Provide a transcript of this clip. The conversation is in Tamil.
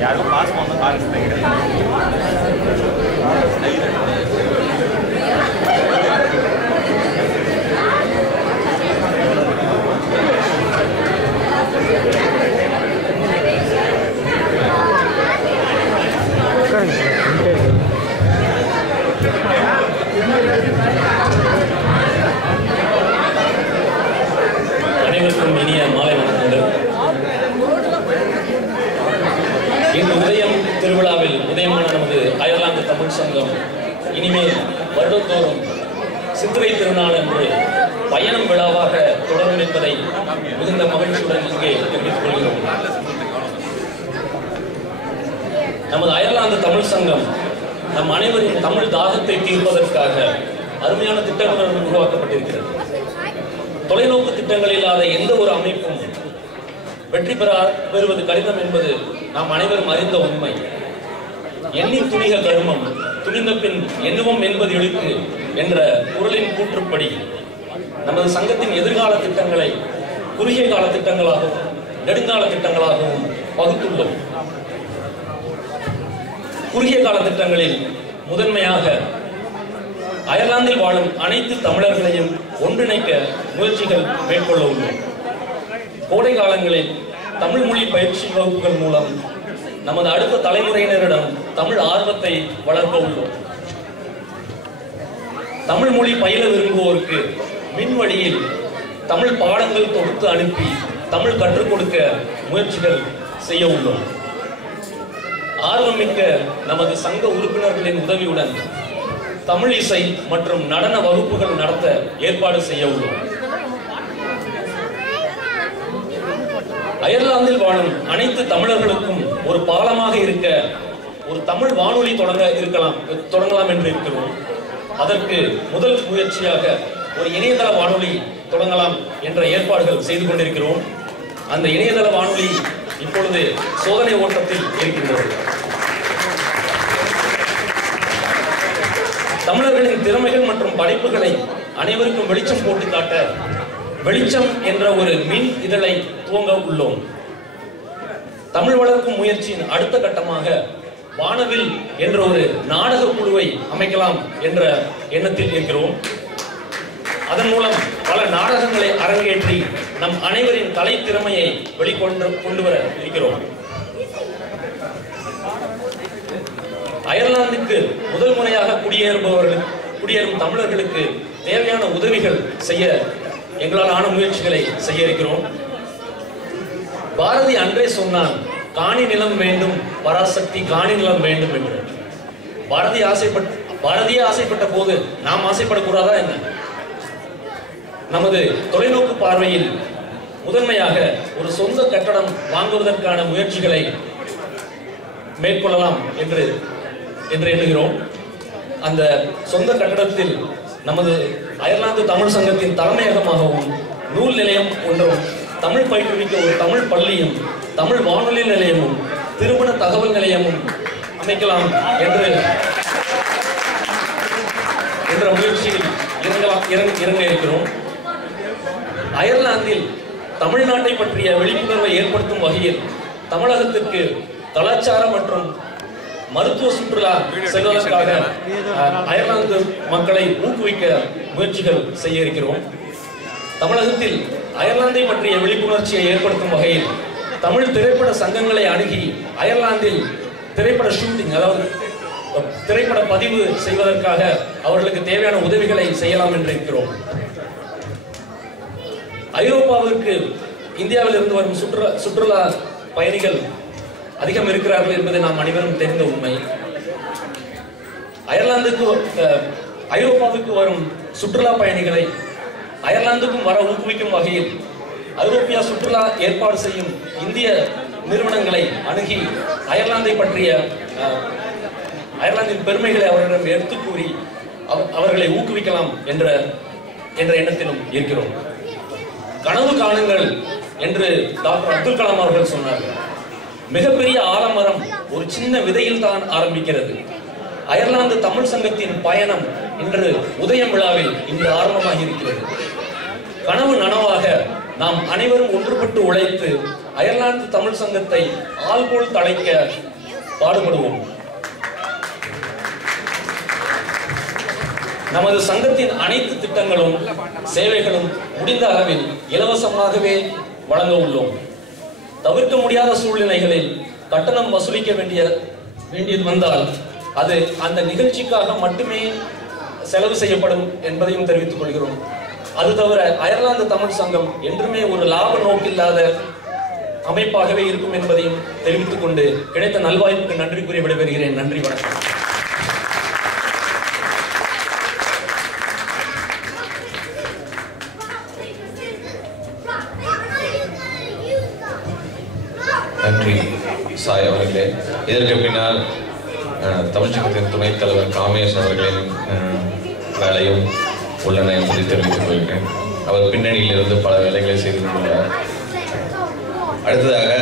यार को पास में बात नहीं कर அனைவருக்கும் இனிய மாலை வணக்கங்கள். இன்று உதயம் திருவிழாவில் உதயமான நமது அயர்லாந்து தமிழ் சங்கம் இனிமேல் வருடந்தோறும் சித்திரை திருநாள் என்று பயணம் விழாவாக தொடரும் என்பதை மிகுந்த மகிழ்ச்சியுடன் இங்கே தெரிவித்துக் கொள்கிறோம். நமது அயர்லாந்து தமிழ் சங்கம் நம் அனைவரின் தமிழ் தாகத்தை தீர்ப்பதற்காக அருமையான திட்டங்களுடன் உருவாக்கப்பட்டிருக்கிறது. தொலைநோக்கு திட்டங்கள் இல்லாத எந்த ஒரு அமைப்பும் வெற்றி பெறுவது கடினம் என்பது நாம் அனைவரும் அறிந்த உண்மை. எண்ணி துணிக கருமம் துணிந்த பின் எண்ணுவோம் என்பது எழுத்து என்ற குறளின் கூற்றுப்படி நமது சங்கத்தின் எதிர்கால திட்டங்களை குறுகிய கால திட்டங்களாகவும் நெடுங்கால திட்டங்களாகவும் வகுத்துள்ளோம். குறுகிய கால திட்டங்களில் முதன்மையாக அயர்லாந்தில் வாழும் அனைத்து தமிழர்களையும் ஒன்றிணைக்க முயற்சிகள் மேற்கொள்ள உள்ளோம். கோடை காலங்களில் தமிழ் மொழி பயிற்சி வகுப்புகள் மூலம் நமது அடுத்த தலைமுறையினரிடம் தமிழ் ஆர்வத்தை வளர்க்க உள்ளோம். தமிழ் மொழி பயில விரும்புவோருக்கு மின் வழியில் தமிழ் பாடங்கள் தொகுத்து அனுப்பி தமிழ் கற்றுக் கொடுக்க முயற்சிகள் செய்ய உள்ளோம். ஆர்வமிக்க நமது சங்க உறுப்பினர்களின் உதவியுடன் தமிழ் இசை மற்றும் நடன வகுப்புகள் நடத்த ஏற்பாடு செய்ய உள்ளோம். அயர்லாந்தில் வாழும் அனைத்து தமிழர்களுக்கும் ஒரு பாலமாக இருக்க ஒரு தமிழ் வானொலி தொடங்கலாம் என்று இருக்கிறோம். அதற்கு முதல் முயற்சியாக ஒரு இணையதள வானொலி தொடங்கலாம் என்ற ஏற்பாடுகள் செய்து கொண்டிருக்கிறோம். அந்த இணையதள வானொலி இப்பொழுது சோதனை ஓட்டத்தில் இருக்கின்றது. தமிழர்களின் திறமைகள் மற்றும் படைப்புகளை அனைவருக்கும் வெளிச்சம் போட்டு காட்ட வெளிச்சம் என்ற ஒரு மின் இதழை துவங்க உள்ளோம். தமிழ் வளர்க்கும் முயற்சியின் அடுத்த கட்டமாக வானவில் என்ற ஒரு நாடக குழுவை அமைக்கலாம் என்ற எண்ணத்தில் இருக்கிறோம். அதன் மூலம் பல நாடகங்களை அரங்கேற்றி நம் அனைவரின் கலை திறமையை வெளிக்கொண்டு வர இருக்கிறோம். அயர்லாந்துக்கு முதல் முறையாக குடியேறும் தமிழர்களுக்கு தேவையான உதவிகள் செய்ய எங்களால் ஆன முயற்சிகளை செய்ய இருக்கிறோம். பாரதி அன்றே சொன்னான், காணி நிலம் வேண்டும், பராசக்தி காணி நிலம் வேண்டும் என்று. பாரதியே ஆசைப்பட்ட போது நாம் ஆசைப்படக்கூடாதா என்ன? நமது தொலைநோக்கு பார்வையில் முதன்மையாக ஒரு சொந்த கட்டடம் வாங்குவதற்கான முயற்சிகளை மேற்கொள்ளலாம் என்று எண்ணுகிறோம். அந்த சொந்த கட்டடத்தில் நமது அயர்லாந்து தமிழ் சங்கத்தின் தலைமையகமாகவும் நூல் நிலையம் ஒன்றும் தமிழ் பயிற்றுவிக்க ஒரு தமிழ் பள்ளியும் தமிழ் வானொலி நிலையமும் திருமண தகவல் நிலையமும் அமைக்கலாம் என்ற முயற்சியில் இறங்க இருக்கிறோம். அயர்லாந்தில் தமிழ்நாட்டை பற்றிய விழிப்புணர்வை ஏற்படுத்தும் வகையில் தமிழகத்திற்கு கலாச்சார மற்றும் மருத்துவ சுற்றுலா செல்வதற்காக அயர்லாந்து மக்களை ஊக்குவிக்க முயற்சிகள் செய்ய இருக்கிறோம். தமிழகத்தில் அயர்லாந்தை பற்றிய விழிப்புணர்ச்சியை ஏற்படுத்தும் வகையில் தமிழ் திரைப்பட சங்கங்களை அணுகி அயர்லாந்தில் திரைப்பட ஷூட்டிங், அதாவது திரைப்பட பதிவு செய்வதற்காக அவர்களுக்கு தேவையான உதவிகளை செய்யலாம் என்று இருக்கிறோம். ஐரோப்பாவிற்கு இந்தியாவில் இருந்து வரும் சுற்றுலா பயணிகள் அதிகம் இருக்கிறார்கள் என்பதை நாம் அனைவரும் தெரிந்த உண்மை. ஐரோப்பாவுக்கு வரும் சுற்றுலா பயணிகளை அயர்லாந்துக்கும் வர ஊக்குவிக்கும் வகையில் ஐரோப்பிய சுற்றுலா ஏற்பாடு செய்யும் இந்திய நிறுவனங்களை அணுகி அயர்லாந்தை பற்றிய அயர்லாந்தின் பெருமைகளை அவர்களிடம் எடுத்து கூறி அவர்களை ஊக்குவிக்கலாம் என்ற என்ற எண்ணத்திலும் இருக்கிறோம். கனவு காணுங்கள் என்று டாக்டர் அப்துல் கலாம் அவர்கள் சொன்னார்கள். மிகப்பெரிய ஆலமரம் ஒரு சின்ன விதையில் தான் ஆரம்பிக்கிறது. அயர்லாந்து தமிழ் சங்கத்தின் பயணம் இன்று உதயம் விழாவில் இன்று ஆரம்பமாகி இருக்கிறது. கனவு நனவாக நாம் அனைவரும் ஒன்றுபட்டு உழைத்து அயர்லாந்து தமிழ் சங்கத்தை ஆள்போல் தழைக்க பாடுபடுவோம். நமது சங்கத்தின் அனைத்து திட்டங்களும் சேவைகளும் முடிந்த அளவில் இலவசமாகவே வழங்க உள்ளோம். தவிர்க்க முடியாத சூழ்நிலைகளில் கட்டணம் வசூலிக்க வேண்டியது வந்தால் அது அந்த நிகழ்ச்சிக்காக மட்டுமே செலவு செய்யப்படும் என்பதையும் தெரிவித்துக் கொள்கிறோம். அது தவிர அயர்லாந்து தமிழ் சங்கம் என்றுமே ஒரு லாப நோக்கில்லாத அமைப்பாகவே இருக்கும் என்பதையும் தெரிவித்துக் கொண்டு கிடைத்த நல்வாய்ப்புக்கு நன்றி கூறி விடைபெறுகிறேன். நன்றி, வணக்கம். நன்றி சாய் அவர்களே. இதற்கு பின்னால் தமிழ் சங்கத்தின் துணைத் தலைவர் காமேஷ் அவர்களின் வேலையும் உள்ளன என்பதை தெரிவித்துக் கொள்கிறேன். அவர் பின்னணியிலிருந்து பல வேலைகளை செய்து கொண்டுள்ளார். அடுத்ததாக